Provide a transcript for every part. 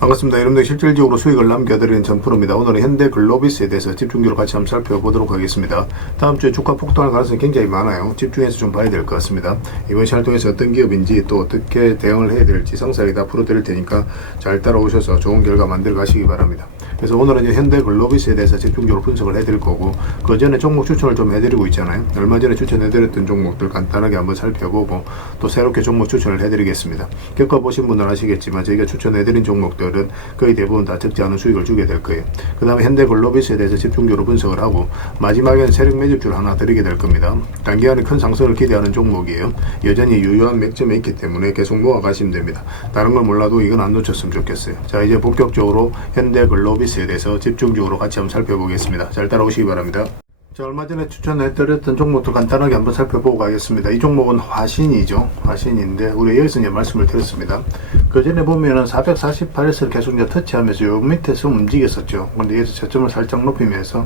반갑습니다. 여러분들 실질적으로 수익을 남겨드리는 전프로입니다. 오늘은 현대글로비스에 대해서 집중적으로 같이 한번 살펴보도록 하겠습니다. 다음 주에 주가 폭등할 가능성이 굉장히 많아요. 집중해서 좀 봐야 될 것 같습니다. 이번 시간을 통해서 어떤 기업인지 또 어떻게 대응을 해야 될지 상세하게 다 풀어드릴 테니까 잘 따라오셔서 좋은 결과 만들어 가시기 바랍니다. 그래서 오늘은 이제 현대글로비스에 대해서 집중적으로 분석을 해드릴 거고, 그 전에 종목 추천을 좀 해드리고 있잖아요. 얼마 전에 추천해드렸던 종목들 간단하게 한번 살펴보고 또 새롭게 종목 추천을 해드리겠습니다. 겪어보신 분들은 아시겠지만 저희가 추천해드린 종목들은 거의 대부분 다 적지 않은 수익을 주게 될 거예요. 그 다음에 현대글로비스에 대해서 집중적으로 분석을 하고 마지막에는 세력 매집주를 하나 드리게 될 겁니다. 단기간에 큰 상승을 기대하는 종목이에요. 여전히 유효한 맥점에 있기 때문에 계속 모아가시면 됩니다. 다른 걸 몰라도 이건 안 놓쳤으면 좋겠어요. 자, 이제 본격적으로 현대글로비스에 대해서 집중적으로 같이 한번 살펴보겠습니다. 잘 따라오시기 바랍니다. 자, 얼마 전에 추천해드렸던 종목도 간단하게 한번 살펴보고 가겠습니다. 이 종목은 화신이죠. 화신인데 우리 여기서 이제 말씀을 드렸습니다. 그 전에 보면은 448에서 계속 이제 터치하면서 요 밑에서 움직였었죠. 근데 여기서 저점을 살짝 높이면서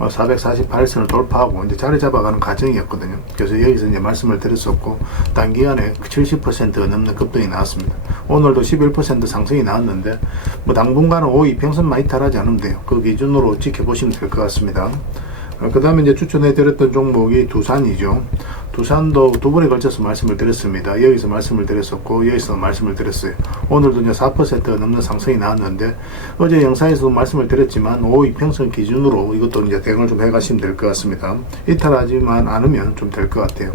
448선을 돌파하고 이제 자리 잡아가는 과정이었거든요. 그래서 여기서 이제 말씀을 드렸었고, 단기간에 70%가 넘는 급등이 나왔습니다. 오늘도 11% 상승이 나왔는데 뭐 당분간은 5 이평선만 이탈하지 않으면 돼요. 그 기준으로 지켜보시면 될 것 같습니다. 그 다음에 이제 추천해드렸던 종목이 두산이죠. 두산도 두 번에 걸쳐서 말씀을 드렸습니다. 여기서 말씀을 드렸었고, 여기서 말씀을 드렸어요. 오늘도 이제 4%가 넘는 상승이 나왔는데, 어제 영상에서도 말씀을 드렸지만, 5 이평선 기준으로 이것도 이제 대응을 좀 해가시면 될 것 같습니다. 이탈하지만 않으면 좀 될 것 같아요.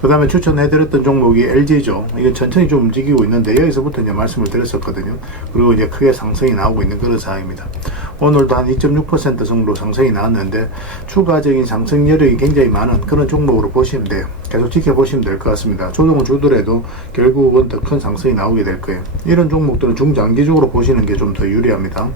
그 다음에 추천해드렸던 종목이 LG죠. 이건 천천히 좀 움직이고 있는데, 여기서부터 이제 말씀을 드렸었거든요. 그리고 이제 크게 상승이 나오고 있는 그런 상황입니다. 오늘도 한 2.6% 정도 상승이 나왔는데, 추가적인 상승 여력이 굉장히 많은 그런 종목으로 보시면 돼요. 계속 지켜보시면 될 것 같습니다. 조정은 주더라도 결국은 더 큰 상승이 나오게 될 거예요. 이런 종목들은 중장기적으로 보시는 게 좀 더 유리합니다.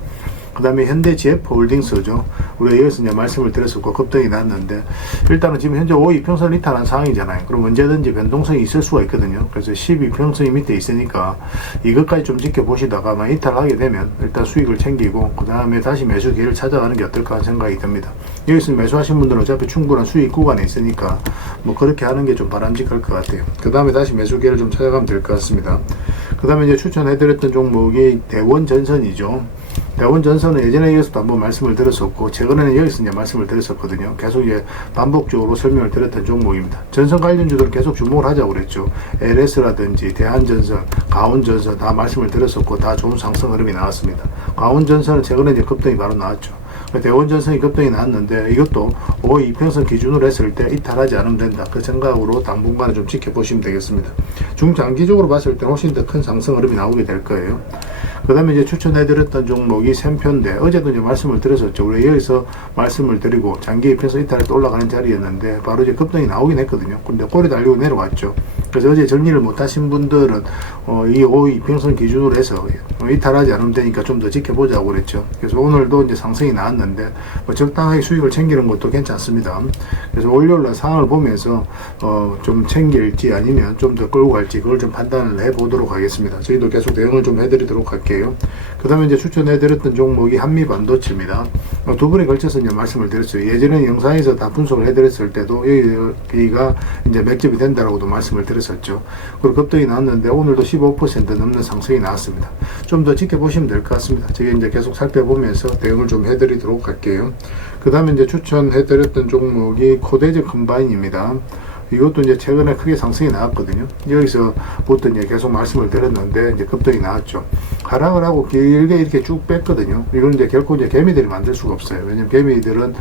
그 다음에 현대GF홀딩스죠. 우리가 여기서 이제 말씀을 드렸었고 급등이 났는데, 일단은 지금 현재 5 이평선을 이탈한 상황이잖아요. 그럼 언제든지 변동성이 있을 수가 있거든요. 그래서 12평선이 밑에 있으니까 이것까지 좀 지켜보시다가 만 이탈하게 되면 일단 수익을 챙기고 그 다음에 다시 매수 기회를 찾아가는 게 어떨까 하는 생각이 듭니다. 여기서 매수하신 분들은 어차피 충분한 수익 구간에 있으니까 뭐 그렇게 하는 게 좀 바람직할 것 같아요. 그 다음에 다시 매수 기회를 좀 찾아가면 될 것 같습니다. 그 다음에 이제 추천해드렸던 종목이 대원전선이죠. 대원전선은 예전에 이어서도 한번 말씀을 드렸었고, 최근에는 여기서 이제 말씀을 드렸었거든요. 계속 이제 반복적으로 설명을 드렸던 종목입니다. 전선 관련주들 계속 주목을 하자고 그랬죠. LS라든지 대한전선, 가온전선 다 말씀을 드렸었고, 다 좋은 상승 흐름이 나왔습니다. 가온전선은 최근에 이제 급등이 바로 나왔죠. 대원전선이 급등이 나왔는데 이것도 5 이평선 기준으로 했을 때 이탈하지 않으면 된다. 그 생각으로 당분간은 좀 지켜보시면 되겠습니다. 중장기적으로 봤을 때 훨씬 더 큰 상승 흐름이 나오게 될 거예요. 그 다음에 이제 추천해드렸던 종목이 샘표인데, 어제도 이제 말씀을 드렸었죠. 우리 여기서 말씀을 드리고 장기 이평선 이탈해서 올라가는 자리였는데 바로 이제 급등이 나오긴 했거든요. 근데 꼬리 달리고 내려왔죠. 그래서 어제 정리를 못 하신 분들은 이 5 이평선 기준으로 해서 이탈하지 않으면 되니까 좀 더 지켜보자고 그랬죠. 그래서 오늘도 이제 상승이 나왔는데 적당하게 수익을 챙기는 것도 괜찮습니다. 그래서 월요일날 상황을 보면서 좀 챙길지 아니면 좀 더 끌고 갈지 그걸 좀 판단을 해보도록 하겠습니다. 저희도 계속 대응을 좀 해드리도록 할게요. 그 다음에 이제 추천해드렸던 종목이 한미반도체입니다. 두 번에 걸쳐서 이제 말씀을 드렸어요. 예전에 영상에서 다 분석을 해드렸을 때도 여기가 이제 맥집이 된다라고도 말씀을 드렸었죠. 그리고 급등이 나왔는데 오늘도 15% 넘는 상승이 나왔습니다. 좀 더 지켜보시면 될 것 같습니다. 저희 이제 계속 살펴보면서 대응을 좀 해드리도록 할게요. 그 다음에 이제 추천해드렸던 종목이 코데즈 컴바인입니다. 이것도 이제 최근에 크게 상승이 나왔거든요. 여기서부터 이제 계속 말씀을 드렸는데 이제 급등이 나왔죠. 하락을 하고 길게 이렇게 쭉 뺐거든요. 이건 이제 결코 이제 개미들이 만들 수가 없어요. 왜냐면 개미들은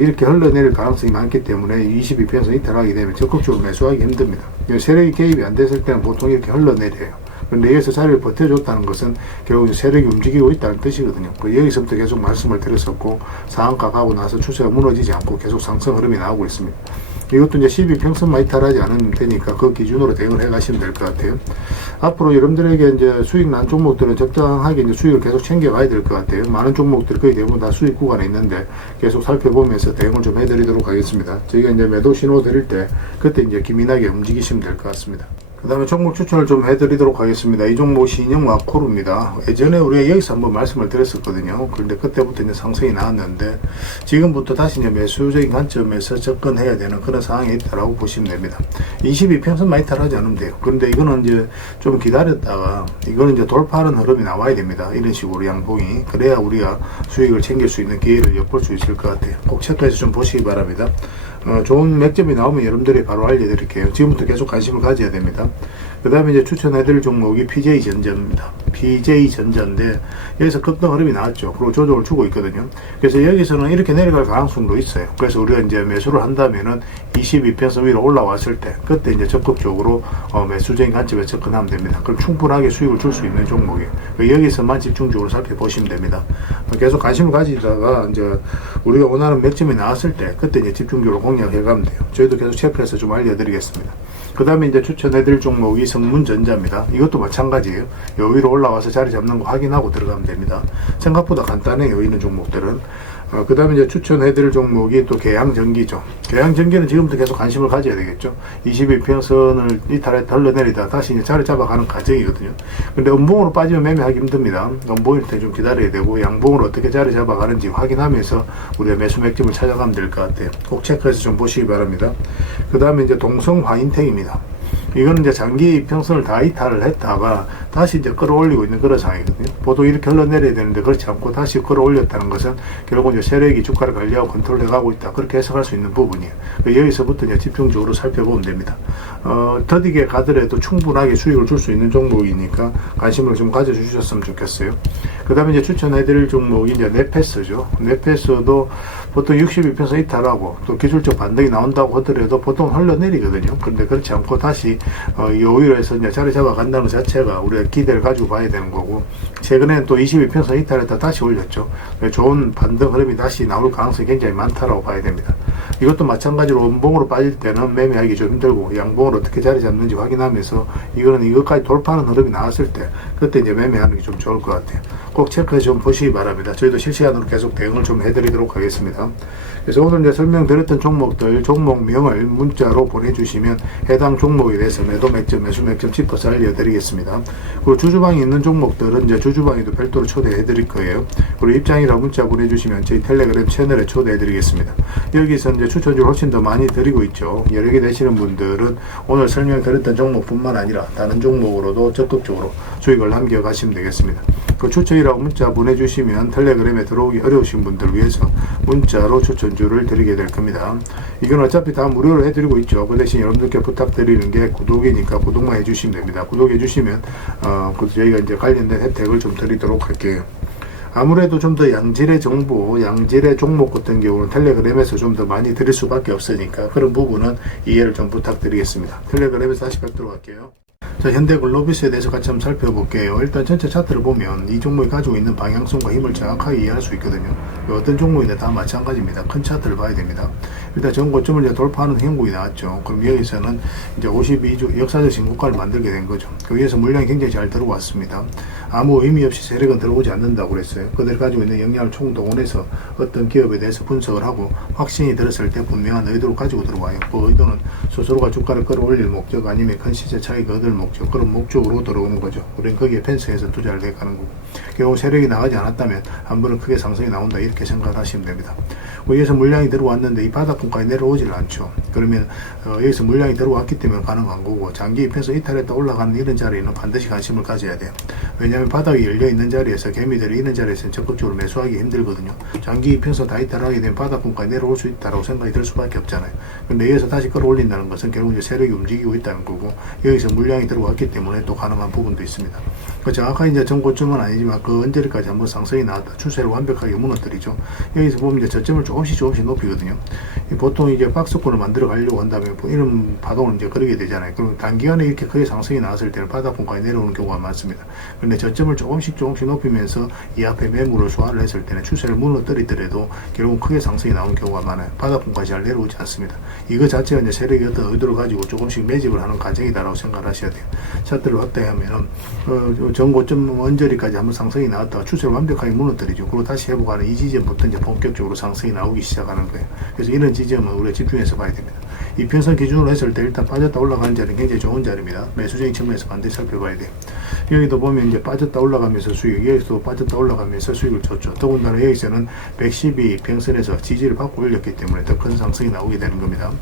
이렇게 흘러내릴 가능성이 많기 때문에 22평선 이탈하게 되면 적극적으로 매수하기 힘듭니다. 세력이 개입이 안 됐을 때는 보통 이렇게 흘러내려요. 근데 여기서 자리를 버텨줬다는 것은 결국 세력이 움직이고 있다는 뜻이거든요. 여기서부터 계속 말씀을 드렸었고, 상한가 가고 나서 추세가 무너지지 않고 계속 상승 흐름이 나오고 있습니다. 이것도 이제 12평선만 이탈하지 않으면 되니까 그 기준으로 대응을 해 가시면 될 것 같아요. 앞으로 여러분들에게 이제 수익 난 종목들은 적당하게 이제 수익을 계속 챙겨가야 될 것 같아요. 많은 종목들 거의 대부분 다 수익 구간에 있는데 계속 살펴보면서 대응을 좀 해드리도록 하겠습니다. 저희가 이제 매도 신호 드릴 때 그때 이제 기민하게 움직이시면 될 것 같습니다. 그 다음에 종목 추천을 좀 해드리도록 하겠습니다. 이 종목 신형 와코르입니다. 예전에 우리가 여기서 한번 말씀을 드렸었거든요. 그런데 그때부터 이제 상승이 나왔는데 지금부터 다시 이제 매수적인 관점에서 접근해야 되는 그런 상황이 있다라고 보시면 됩니다. 22평선 많이 탈하지 않으면 돼요. 그런데 이거는 이제 좀 기다렸다가 이거는 이제 돌파하는 흐름이 나와야 됩니다. 이런 식으로 양봉이. 그래야 우리가 수익을 챙길 수 있는 기회를 엿볼 수 있을 것 같아요. 꼭 체크해서 좀 보시기 바랍니다. 좋은 맥점이 나오면 여러분들이 바로 알려드릴게요. 지금부터 계속 관심을 가져야 됩니다. 그 다음에 이제 추천해드릴 종목이 PJ전자입니다. PJ전자인데 여기서 급등 흐름이 나왔죠. 그리고 조정을 주고 있거든요. 그래서 여기서는 이렇게 내려갈 가능성도 있어요. 그래서 우리가 이제 매수를 한다면은 22평선 위로 올라왔을 때 그때 이제 적극적으로 매수적인 관점에 접근하면 됩니다. 그럼 충분하게 수익을 줄 수 있는 종목이에요. 여기서만 집중적으로 살펴보시면 됩니다. 계속 관심을 가지다가 이제 우리가 원하는 맥점이 나왔을 때 그때 이제 집중적으로 공략해 가면 돼요. 저희도 계속 체크해서 좀 알려드리겠습니다. 그 다음에 이제 추천해드릴 종목이 성문전자입니다. 이것도 마찬가지예요. 요 위로 올라와서 자리 잡는 거 확인하고 들어가면 됩니다. 생각보다 간단해요. 이런 종목들은. 그 다음에 이제 추천해드릴 종목이 또 계양전기죠. 계양전기는 지금부터 계속 관심을 가져야 되겠죠. 22평선을 이탈했다 흘러내리다 다시 이제 자리 잡아가는 과정이거든요. 근데 음봉으로 빠지면 매매하기 힘듭니다. 음봉일 때 좀 기다려야 되고 양봉으로 어떻게 자리 잡아가는지 확인하면서 우리가 매수 맥점을 찾아가면 될 것 같아요. 꼭 체크해서 좀 보시기 바랍니다. 그 다음에 이제 동성화인텍입니다. 이거는 이제 장기 평선을 다 이탈을 했다가 다시 이제 끌어올리고 있는 그런 상황이거든요. 보통 이렇게 흘러내려야 되는데 그렇지 않고 다시 끌어올렸다는 것은 결국 이제 세력이 주가를 관리하고 컨트롤해 가고 있다. 그렇게 해석할 수 있는 부분이에요. 여기서부터 이제 집중적으로 살펴보면 됩니다. 더디게 가더라도 충분하게 수익을 줄 수 있는 종목이니까 관심을 좀 가져주셨으면 좋겠어요. 그 다음에 이제 추천해드릴 종목이 이제 네페스죠. 네페스도 보통 62평선 이탈하고 또 기술적 반등이 나온다고 하더라도 보통 흘러내리거든요. 그런데 그렇지 않고 다시 오히려 해서 이제 자리 잡아간다는 것 자체가 우리가 기대를 가지고 봐야 되는 거고, 최근에는 또 22평선 이탈했다 다시 올렸죠. 좋은 반등 흐름이 다시 나올 가능성이 굉장히 많다라고 봐야 됩니다. 이것도 마찬가지로 음봉으로 빠질 때는 매매하기 좀 힘들고 양봉으로 어떻게 자리 잡는지 확인하면서 이거는 이것까지 돌파하는 흐름이 나왔을 때 그때 이제 매매하는 게 좀 좋을 것 같아요. 꼭 체크해서 좀 보시기 바랍니다. 저희도 실시간으로 계속 대응을 좀 해드리도록 하겠습니다. 그래서 오늘 이제 설명드렸던 종목들 종목명을 문자로 보내주시면 해당 종목에 대해서 매도 맥점, 매수 맥점 짚어서 알려드리겠습니다. 그리고 주주방에 있는 종목들은 이제 주주방에도 별도로 초대해드릴 거예요. 그리고 입장이라 문자 보내주시면 저희 텔레그램 채널에 초대해드리겠습니다. 여기서 이제 추천주를 훨씬 더 많이 드리고 있죠. 여러 개 되시는 분들은 오늘 설명드렸던 종목뿐만 아니라 다른 종목으로도 적극적으로 수익을 남겨가시면 되겠습니다. 그 추천이라고 문자 보내주시면 텔레그램에 들어오기 어려우신 분들 위해서 문자로 추천주를 드리게 될 겁니다. 이건 어차피 다 무료로 해드리고 있죠. 그 대신 여러분들께 부탁드리는 게 구독이니까 구독만 해주시면 됩니다. 구독해주시면 저희가 이제 관련된 혜택을 좀 드리도록 할게요. 아무래도 좀 더 양질의 정보, 양질의 종목 같은 경우는 텔레그램에서 좀 더 많이 드릴 수밖에 없으니까 그런 부분은 이해를 좀 부탁드리겠습니다. 텔레그램에서 다시 뵙도록 할게요. 자, 현대글로비스에 대해서 같이 한번 살펴볼게요. 일단 전체 차트를 보면 이 종목이 가지고 있는 방향성과 힘을 정확하게 이해할 수 있거든요. 어떤 종목이나 다 마찬가지입니다. 큰 차트를 봐야 됩니다. 일단 전 고점을 이제 돌파하는 형국이 나왔죠. 그럼 여기서는 이제 52주 역사적 신고가를 만들게 된 거죠. 거기에서 물량이 굉장히 잘 들어왔습니다. 아무 의미 없이 세력은 들어오지 않는다고 그랬어요. 그들이 가지고 있는 역량을 총동원해서 어떤 기업에 대해서 분석을 하고 확신이 들었을 때 분명한 의도를 가지고 들어와요. 그 의도는 스스로가 주가를 끌어올릴 목적 아니면 큰 시세 차익을 얻을 목적, 그런 목적으로 들어오는 거죠. 우리는 거기에 펜스해서 투자를 해가는 거고, 결국 세력이 나가지 않았다면 한 번은 크게 상승이 나온다 이렇게 생각하시면 됩니다. 여기서 물량이 들어왔는데 이 바닥권까지 내려오질 않죠. 그러면 여기서 물량이 들어왔기 때문에 가능한 거고, 장기 입혀서 이탈했다 올라가는 이런 자리에는 반드시 관심을 가져야 돼요. 왜냐하면 바닥이 열려있는 자리에서 개미들이 있는 자리에서는 적극적으로 매수하기 힘들거든요. 장기 입혀서 다 이탈하게 되면 바닥권까지 내려올 수 있다고 생각이 들 수밖에 없잖아요. 근데 여기서 다시 끌어올린다는 것은 결국 이제 세력이 움직이고 있다는 거고, 여기서 물량이 들어왔기 때문에 또 가능한 부분도 있습니다. 정확하게 이제 전고점은 아니지만 그 언저리까지 한번 상승이 나왔다. 추세를 완벽하게 무너뜨리죠. 여기서 보면 이제 저점을 조금씩 높이거든요. 보통 이제 박스권을 만들어 가려고 한다면 이런 파동을 이제 그리게 되잖아요. 그럼 단기간에 이렇게 크게 상승이 나왔을 때는 바닥권까지 내려오는 경우가 많습니다. 그런데 저점을 조금씩 높이면서 이 앞에 매물을 소화를 했을 때는 추세를 무너뜨리더라도 결국 크게 상승이 나오는 경우가 많아요. 바닥권까지 잘 내려오지 않습니다. 이거 자체가 이제 세력이 어떤 의도를 가지고 조금씩 매집을 하는 과정이다라고 생각을 하셔야 돼요. 차트를 확대하면 전고점 언저리까지 한번 상승이 나왔다가 추세를 완벽하게 무너뜨리죠. 그리고 다시 회복하는 이 지점부터 이제 본격적으로 상승이 나오기 시작하는 거예요. 그래서 이런 지점은 우리가 집중해서 봐야 됩니다. 이평선 기준으로 했을 때 일단 빠졌다 올라가는 자리는 굉장히 좋은 자리입니다. 매수적인 측면에서 반드시 살펴봐야 돼요. 여기도 보면 이제 빠졌다 올라가면서 수익, 여기서도 빠졌다 올라가면서 수익을 줬죠. 더군다나 여기서는 112 평선에서 지지를 받고 올렸기 때문에 더 큰 상승이 나오게 되는 겁니다.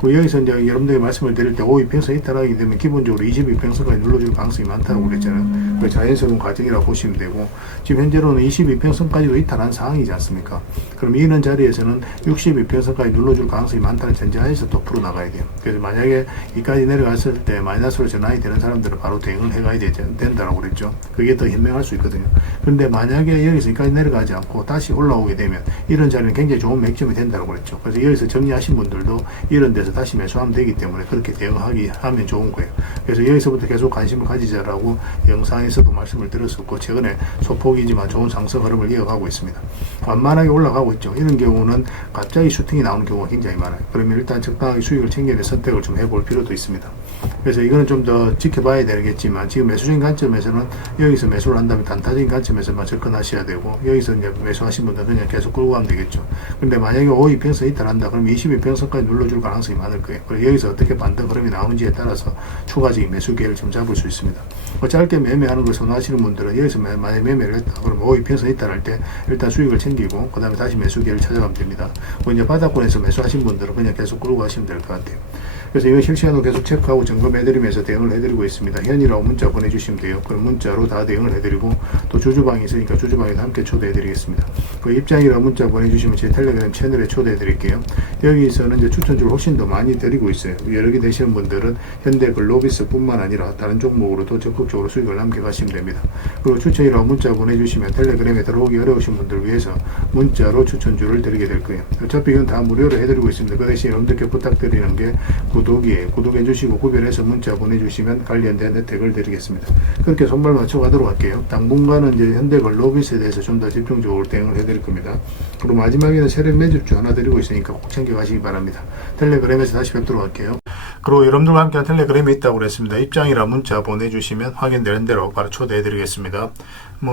그리고 여기서 이제 여러분들에게 말씀을 드릴 때 52평선 이탈하게 되면 기본적으로 22평선까지 눌러줄 가능성이 많다고 그랬잖아요. 그 자연스러운 과정이라고 보시면 되고, 지금 현재로는 22평선까지도 이탈한 상황이지 않습니까? 그럼 이런 자리에서는 62평선까지 눌러줄 가능성이 많다는 전제하에서 또 풀어나가야 돼요. 그래서 만약에 이까지 내려갔을 때 마이너스로 전환이 되는 사람들은 바로 대응을 해가야 된다고 그랬죠. 그게 더 현명할 수 있거든요. 그런데 만약에 여기서 이까지 내려가지 않고 다시 올라오게 되면 이런 자리는 굉장히 좋은 맥점이 된다고 그랬죠. 그래서 여기서 정리하신 분들도 이런 데서 다시 매수하면 되기 때문에 그렇게 하면 좋은 거예요. 그래서 여기서부터 계속 관심을 가지자라고 영상에서도 말씀을 드렸었고, 최근에 소폭이지만 좋은 상승 흐름을 이어가고 있습니다. 완만하게 올라가고 있죠. 이런 경우는 갑자기 슈팅이 나오는 경우가 굉장히 많아요. 그러면 일단 적당하게 수익을 챙기는 선택을 좀 해볼 필요도 있습니다. 그래서 이거는 좀 더 지켜봐야 되겠지만, 지금 매수적인 관점에서는 여기서 매수를 한다면 단타적인 관점에서만 접근하셔야 되고, 여기서 이제 매수하신 분들은 그냥 계속 끌고 가면 되겠죠. 근데 만약에 52평선 이탈한다 그러면 22평선까지 눌러줄 가능성이 많을 거예요. 그래서 여기서 어떻게 반등 흐름이 나오는지에 따라서 추가적인 매수 기회를 좀 잡을 수 있습니다. 짧게 매매하는 걸 선호하시는 분들은 여기서 만약에 매매를 했다 그러면 52평선 이탈할 때 일단 수익을 챙기고 그 다음에 다시 매수 기회를 찾아가면 됩니다. 이제 바닥권에서 매수하신 분들은 그냥 계속 끌고 가시면 될 것 같아요. 그래서 이건 실시간으로 계속 체크하고 점검해드리면서 대응을 해드리고 있습니다. 현이라고 문자 보내주시면 돼요. 그럼 문자로 다 대응을 해드리고, 또 주주방이 있으니까 주주방에도 함께 초대해드리겠습니다. 그 입장이라고 문자 보내주시면 제 텔레그램 채널에 초대해드릴게요. 여기서는 이제 추천주를 훨씬 더 많이 드리고 있어요. 여러 개 되시는 분들은 현대글로비스 뿐만 아니라 다른 종목으로도 적극적으로 수익을 남겨가시면 됩니다. 그리고 추천이라고 문자 보내주시면 텔레그램에 들어오기 어려우신 분들을 위해서 문자로 추천주를 드리게 될 거예요. 어차피 이건 다 무료로 해드리고 있습니다. 그 대신 여러분들께 부탁드리는 게 구독해 주시고 구별해서 문자 보내주시면 관련된 혜택을 드리겠습니다. 그렇게 손발 맞춰 가도록 할게요. 당분간은 이제 현대글로비스에 대해서 좀 더 집중적으로 대응을 해드릴 겁니다. 그리고 마지막에는 세력 매집주 하나 드리고 있으니까 꼭 챙겨가시기 바랍니다. 텔레그램에서 다시 뵙도록 할게요. 그리고 여러분들과 함께한 텔레그램이 있다고 그랬습니다. 입장이라 문자 보내주시면 확인되는 대로 바로 초대해드리겠습니다.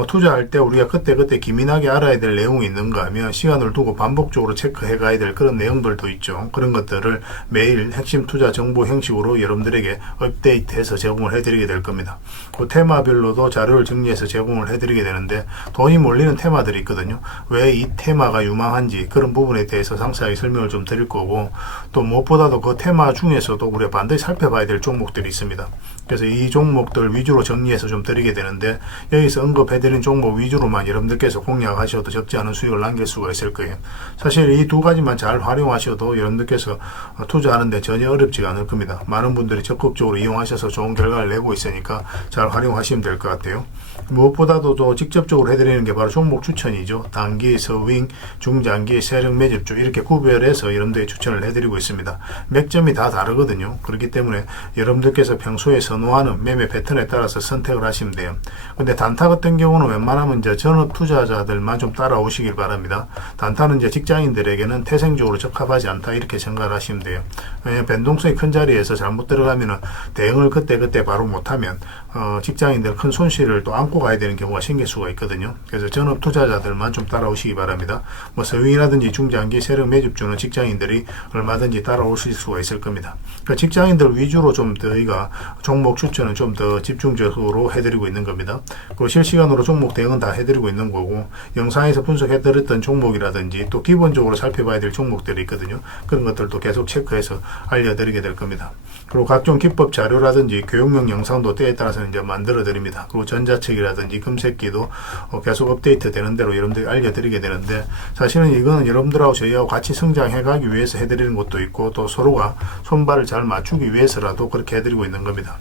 투자할 때 우리가 그때그때 기민하게 알아야 될 내용이 있는가 하면 시간을 두고 반복적으로 체크해 가야 될 그런 내용들도 있죠. 그런 것들을 매일 핵심 투자 정보 형식으로 여러분들에게 업데이트해서 제공을 해드리게 될 겁니다. 그 테마별로도 자료를 정리해서 제공을 해드리게 되는데, 돈이 몰리는 테마들이 있거든요. 왜 이 테마가 유망한지 그런 부분에 대해서 상세하게 설명을 좀 드릴 거고, 또 무엇보다도 그 테마 중에서도 우리가 반드시 살펴봐야 될 종목들이 있습니다. 그래서 이 종목들 위주로 정리해서 좀 드리게 되는데, 여기서 언급해드린 종목 위주로만 여러분들께서 공략하셔도 적지 않은 수익을 남길 수가 있을 거예요. 사실 이 두 가지만 잘 활용하셔도 여러분들께서 투자하는데 전혀 어렵지가 않을 겁니다. 많은 분들이 적극적으로 이용하셔서 좋은 결과를 내고 있으니까 잘 활용하시면 될 것 같아요. 무엇보다도 또 직접적으로 해드리는 게 바로 종목 추천이죠. 단기, 서윙, 중장기, 세력 매집주 이렇게 구별해서 여러분들이 추천을 해드리고 있습니다. 맥점이 다 다르거든요. 그렇기 때문에 여러분들께서 평소에 선호하는 매매 패턴에 따라서 선택을 하시면 돼요. 근데 단타 같은 경우는 웬만하면 이제 전업 투자자들만 좀 따라오시길 바랍니다. 단타는 이제 직장인들에게는 태생적으로 적합하지 않다 이렇게 생각을 하시면 돼요. 왜냐하면 변동성이 큰 자리에서 잘못 들어가면은 대응을 그때 바로 못하면 직장인들 큰 손실을 또 안고 가야 되는 경우가 생길 수가 있거든요. 그래서 전업 투자자들만 좀 따라오시기 바랍니다. 서윙이라든지 중장기 세력 매집주는 직장인들이 얼마든지 따라오실 수가 있을 겁니다. 그러니까 직장인들 위주로 좀 저희가 종목 추천은 좀 더 집중적으로 해드리고 있는 겁니다. 그리고 실시간으로 종목 대응은 다 해드리고 있는 거고, 영상에서 분석해드렸던 종목이라든지 또 기본적으로 살펴봐야 될 종목들이 있거든요. 그런 것들도 계속 체크해서 알려드리게 될 겁니다. 그리고 각종 기법 자료라든지 교육용 영상도 때에 따라서는 이제 만들어 드립니다. 그리고 전자책이라든지 금색기도 계속 업데이트 되는 대로 여러분들이 알려드리게 되는데, 사실은 이거는 여러분들하고 저희하고 같이 성장해 가기 위해서 해드리는 것도 있고, 또 서로가 손발을 잘 맞추기 위해서라도 그렇게 해드리고 있는 겁니다.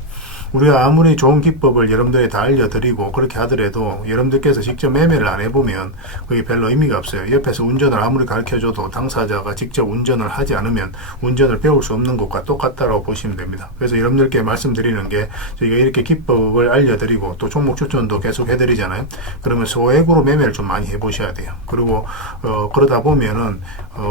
우리가 아무리 좋은 기법을 여러분들에 다 알려드리고 그렇게 하더라도 여러분들께서 직접 매매를 안 해보면 그게 별로 의미가 없어요. 옆에서 운전을 아무리 가르쳐줘도 당사자가 직접 운전을 하지 않으면 운전을 배울 수 없는 것과 똑같다고 보시면 됩니다. 그래서 여러분들께 말씀드리는 게, 저희가 이렇게 기법을 알려드리고 또 종목 추천도 계속 해드리잖아요. 그러면 소액으로 매매를 좀 많이 해보셔야 돼요. 그리고 그러다 보면은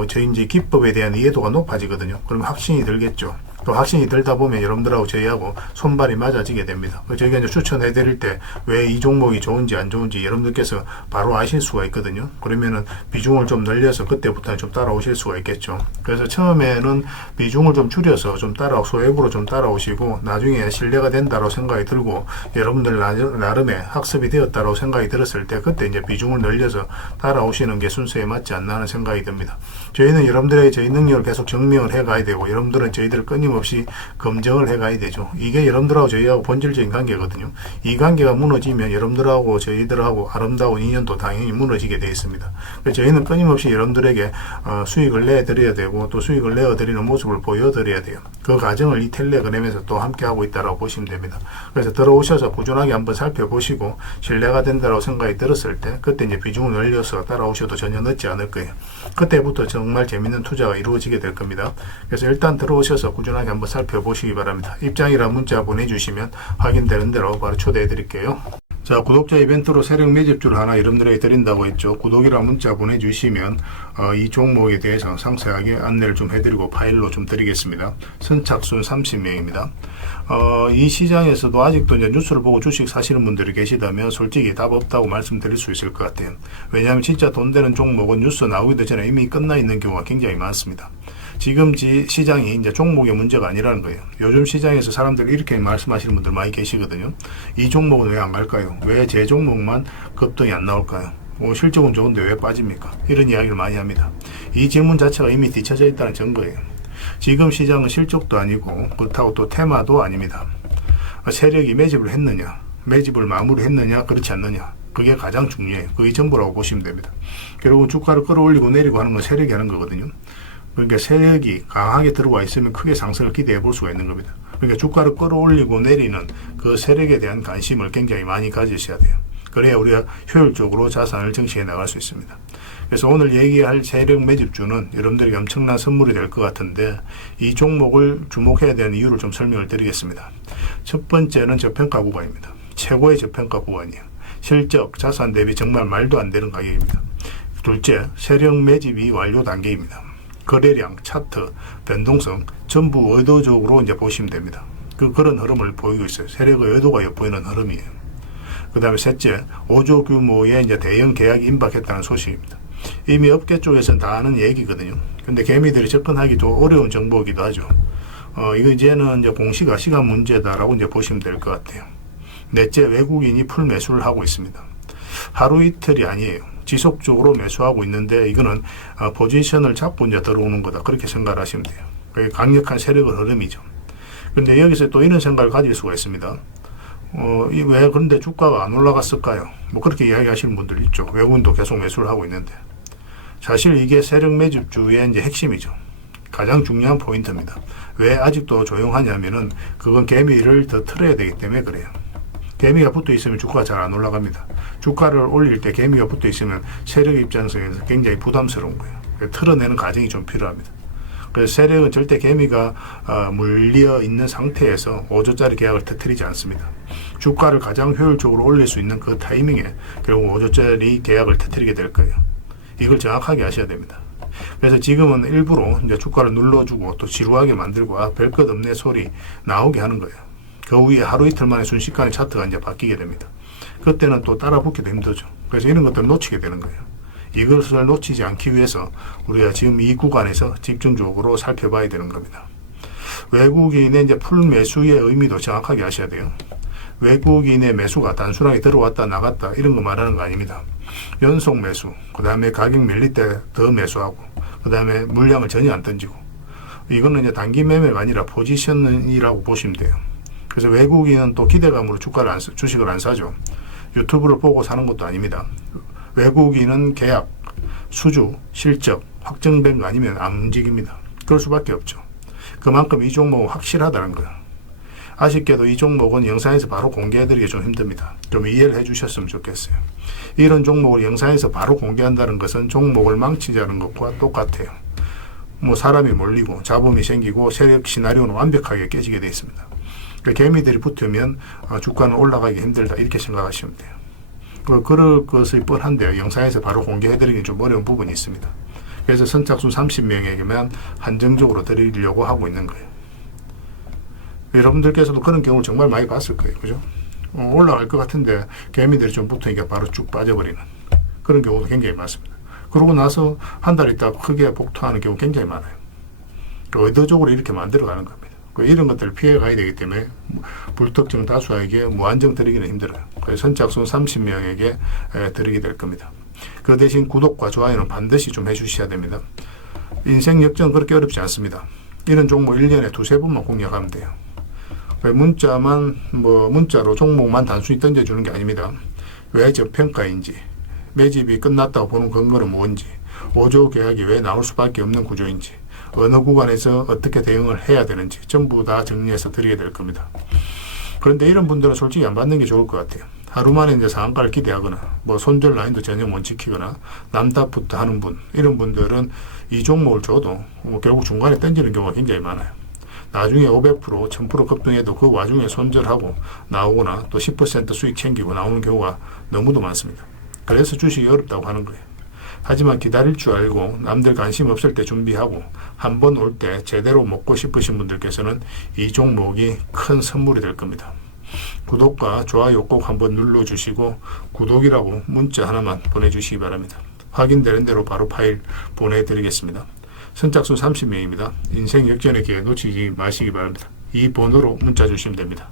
저희 이제 기법에 대한 이해도가 높아지거든요. 그러면 확신이 들겠죠. 또 확신이 들다 보면 여러분들하고 저희하고 손발이 맞아지게 됩니다. 저희가 이제 추천해 드릴 때 왜 이 종목이 좋은지 안 좋은지 여러분들께서 바로 아실 수가 있거든요. 그러면은 비중을 좀 늘려서 그때부터는 좀 따라오실 수가 있겠죠. 그래서 처음에는 비중을 좀 줄여서 좀 소액으로 좀 따라오시고 나중에 신뢰가 된다고 생각이 들고 여러분들 나름의 학습이 되었다고 생각이 들었을 때 그때 이제 비중을 늘려서 따라오시는 게 순서에 맞지 않나 하는 생각이 듭니다. 저희는 여러분들에게 저희 능력을 계속 증명을 해 가야 되고 여러분들은 저희들을 끊임없이 검증을 해 가야 되죠. 이게 여러분들하고 저희하고 본질적인 관계거든요. 이 관계가 무너지면 여러분들하고 저희들하고 아름다운 인연도 당연히 무너지게 되어 있습니다. 그래서 저희는 끊임없이 여러분들에게 수익을 내드려야 되고 또 수익을 내어드리는 모습을 보여드려야 돼요. 그 과정을 이 텔레그램에서 또 함께 하고 있다고 보시면 됩니다. 그래서 들어오셔서 꾸준하게 한번 살펴보시고 신뢰가 된다고 생각이 들었을 때 그때 이제 비중을 늘려서 따라오셔도 전혀 늦지 않을 거예요. 그때부터 정말 재밌는 투자가 이루어지게 될 겁니다. 그래서 일단 들어오셔서 꾸준하게 한번 살펴보시기 바랍니다. 입장이란 문자 보내주시면 확인되는 대로 바로 초대해 드릴게요. 자, 구독자 이벤트로 세력 매집주를 하나 여러분들에게 드린다고 했죠. 구독이란 문자 보내주시면 이 종목에 대해서 상세하게 안내를 좀 해드리고 파일로 좀 드리겠습니다. 선착순 30명입니다. 이 시장에서도 아직도 이제 뉴스를 보고 주식 사시는 분들이 계시다면 솔직히 답 없다고 말씀드릴 수 있을 것 같아요. 왜냐하면 진짜 돈 되는 종목은 뉴스 나오기도 전에 이미 끝나 있는 경우가 굉장히 많습니다. 지금 시장이 이제 종목의 문제가 아니라는 거예요. 요즘 시장에서 사람들이 이렇게 말씀하시는 분들 많이 계시거든요. 이 종목은 왜 안 갈까요? 왜 제 종목만 급등이 안 나올까요? 실적은 좋은데 왜 빠집니까? 이런 이야기를 많이 합니다. 이 질문 자체가 이미 뒤쳐져 있다는 증거예요. 지금 시장은 실적도 아니고 그렇다고 또 테마도 아닙니다. 세력이 매집을 했느냐, 매집을 마무리했느냐, 그렇지 않느냐, 그게 가장 중요해요. 그게 전부라고 보시면 됩니다. 결국은 주가를 끌어올리고 내리고 하는 건 세력이 하는 거거든요. 그러니까 세력이 강하게 들어와 있으면 크게 상승을 기대해 볼 수가 있는 겁니다. 그러니까 주가를 끌어올리고 내리는 그 세력에 대한 관심을 굉장히 많이 가지셔야 돼요. 그래야 우리가 효율적으로 자산을 증식해 나갈 수 있습니다. 그래서 오늘 얘기할 세력 매집주는 여러분들에게 엄청난 선물이 될 것 같은데 이 종목을 주목해야 되는 이유를 좀 설명을 드리겠습니다. 첫 번째는 저평가 구간입니다. 최고의 저평가 구간이에요. 실적, 자산 대비 정말 말도 안 되는 가격입니다. 둘째, 세력 매집이 완료 단계입니다. 거래량, 차트, 변동성 전부 의도적으로 이제 보시면 됩니다. 그런 흐름을 보이고 있어요. 세력의 의도가 엿보이는 흐름이에요. 그 다음에 셋째, 5조 규모의 이제 대형 계약이 임박했다는 소식입니다. 이미 업계 쪽에서는 다 아는 얘기거든요. 근데 개미들이 접근하기 좀 어려운 정보이기도 하죠. 이거 이제는 이제 공시가 시간 문제다라고 이제 보시면 될 것 같아요. 넷째, 외국인이 풀 매수를 하고 있습니다. 하루 이틀이 아니에요. 지속적으로 매수하고 있는데 이거는 포지션을 잡고 이제 들어오는 거다. 그렇게 생각을 하시면 돼요. 그게 강력한 세력의 흐름이죠. 그런데 여기서 또 이런 생각을 가질 수가 있습니다. 왜 그런데 주가가 안 올라갔을까요? 뭐 그렇게 이야기하시는 분들 있죠. 외국인도 계속 매수를 하고 있는데 사실 이게 세력 매집주의 이제 핵심이죠. 가장 중요한 포인트입니다. 왜 아직도 조용하냐면은 그건 개미를 더 틀어야 되기 때문에 그래요. 개미가 붙어 있으면 주가가 잘 안 올라갑니다. 주가를 올릴 때 개미가 붙어 있으면 세력 입장에서 굉장히 부담스러운 거예요. 틀어내는 과정이 좀 필요합니다. 그래서 세력은 절대 개미가 물려 있는 상태에서 5조짜리 계약을 터뜨리지 않습니다. 주가를 가장 효율적으로 올릴 수 있는 그 타이밍에 결국 5조짜리 계약을 터뜨리게 될 거예요. 이걸 정확하게 아셔야 됩니다. 그래서 지금은 일부러 이제 주가를 눌러주고 또 지루하게 만들고 별 것 없네 소리 나오게 하는 거예요. 그 후에 하루 이틀 만에 순식간에 차트가 이제 바뀌게 됩니다. 그때는 또 따라 붙기도 힘들죠. 그래서 이런 것들을 놓치게 되는 거예요. 이것을 놓치지 않기 위해서 우리가 지금 이 구간에서 집중적으로 살펴봐야 되는 겁니다. 외국인의 이제 풀 매수의 의미도 정확하게 아셔야 돼요. 외국인의 매수가 단순하게 들어왔다 나갔다 이런 거 말하는 거 아닙니다. 연속 매수, 그 다음에 가격 밀릴 때 더 매수하고, 그 다음에 물량을 전혀 안 던지고, 이거는 이제 단기 매매가 아니라 포지션이라고 보시면 돼요. 그래서 외국인은 또 기대감으로 주식을 안 사죠. 유튜브를 보고 사는 것도 아닙니다. 외국인은 계약, 수주, 실적 확정된 거 아니면 안 움직입니다. 그럴 수밖에 없죠. 그만큼 이 종목은 확실하다는 거예요. 아쉽게도 이 종목은 영상에서 바로 공개해드리기 좀 힘듭니다. 좀 이해를 해주셨으면 좋겠어요. 이런 종목을 영상에서 바로 공개한다는 것은 종목을 망치자는 것과 똑같아요. 뭐 사람이 몰리고 잡음이 생기고 세력 시나리오는 완벽하게 깨지게 되어 있습니다. 개미들이 붙으면 주가는 올라가기 힘들다 이렇게 생각하시면 돼요. 그럴 것이 뻔한데요. 영상에서 바로 공개해드리기 좀 어려운 부분이 있습니다. 그래서 선착순 30명에게만 한정적으로 드리려고 하고 있는 거예요. 여러분들께서도 그런 경우를 정말 많이 봤을 거예요. 그죠? 올라갈 것 같은데 개미들이 좀 붙으니까 바로 쭉 빠져버리는 그런 경우도 굉장히 많습니다. 그러고 나서 한 달 있다가 크게 복토하는 경우 굉장히 많아요. 의도적으로 이렇게 만들어가는 겁니다. 이런 것들을 피해 가야 되기 때문에 불특정 다수에게 무한정 드리기는 힘들어요. 그래서 선착순 30명에게 드리게 될 겁니다. 그 대신 구독과 좋아요는 반드시 좀 해주셔야 됩니다. 인생 역전 그렇게 어렵지 않습니다. 이런 종목 1년에 두세 번만 공략하면 돼요. 문자로 종목만 단순히 던져주는 게 아닙니다. 왜 저평가인지, 매집이 끝났다고 보는 근거는 뭔지, 5조 계약이 왜 나올 수밖에 없는 구조인지, 어느 구간에서 어떻게 대응을 해야 되는지 전부 다 정리해서 드리게 될 겁니다. 그런데 이런 분들은 솔직히 안 받는 게 좋을 것 같아요. 하루 만에 이제 상한가를 기대하거나 손절 라인도 전혀 못 지키거나 남탓부터 하는 분, 이런 분들은 이 종목을 줘도 결국 중간에 던지는 경우가 굉장히 많아요. 나중에 500%, 1000% 급등해도 그 와중에 손절하고 나오거나 또 10% 수익 챙기고 나오는 경우가 너무도 많습니다. 그래서 주식이 어렵다고 하는 거예요. 하지만 기다릴 줄 알고 남들 관심 없을 때 준비하고 한 번 올 때 제대로 먹고 싶으신 분들께서는 이 종목이 큰 선물이 될 겁니다. 구독과 좋아요 꼭 한번 눌러주시고 구독이라고 문자 하나만 보내주시기 바랍니다. 확인되는 대로 바로 파일 보내드리겠습니다. 선착순 30명입니다. 인생 역전의 기회 놓치지 마시기 바랍니다. 이 번호로 문자 주시면 됩니다.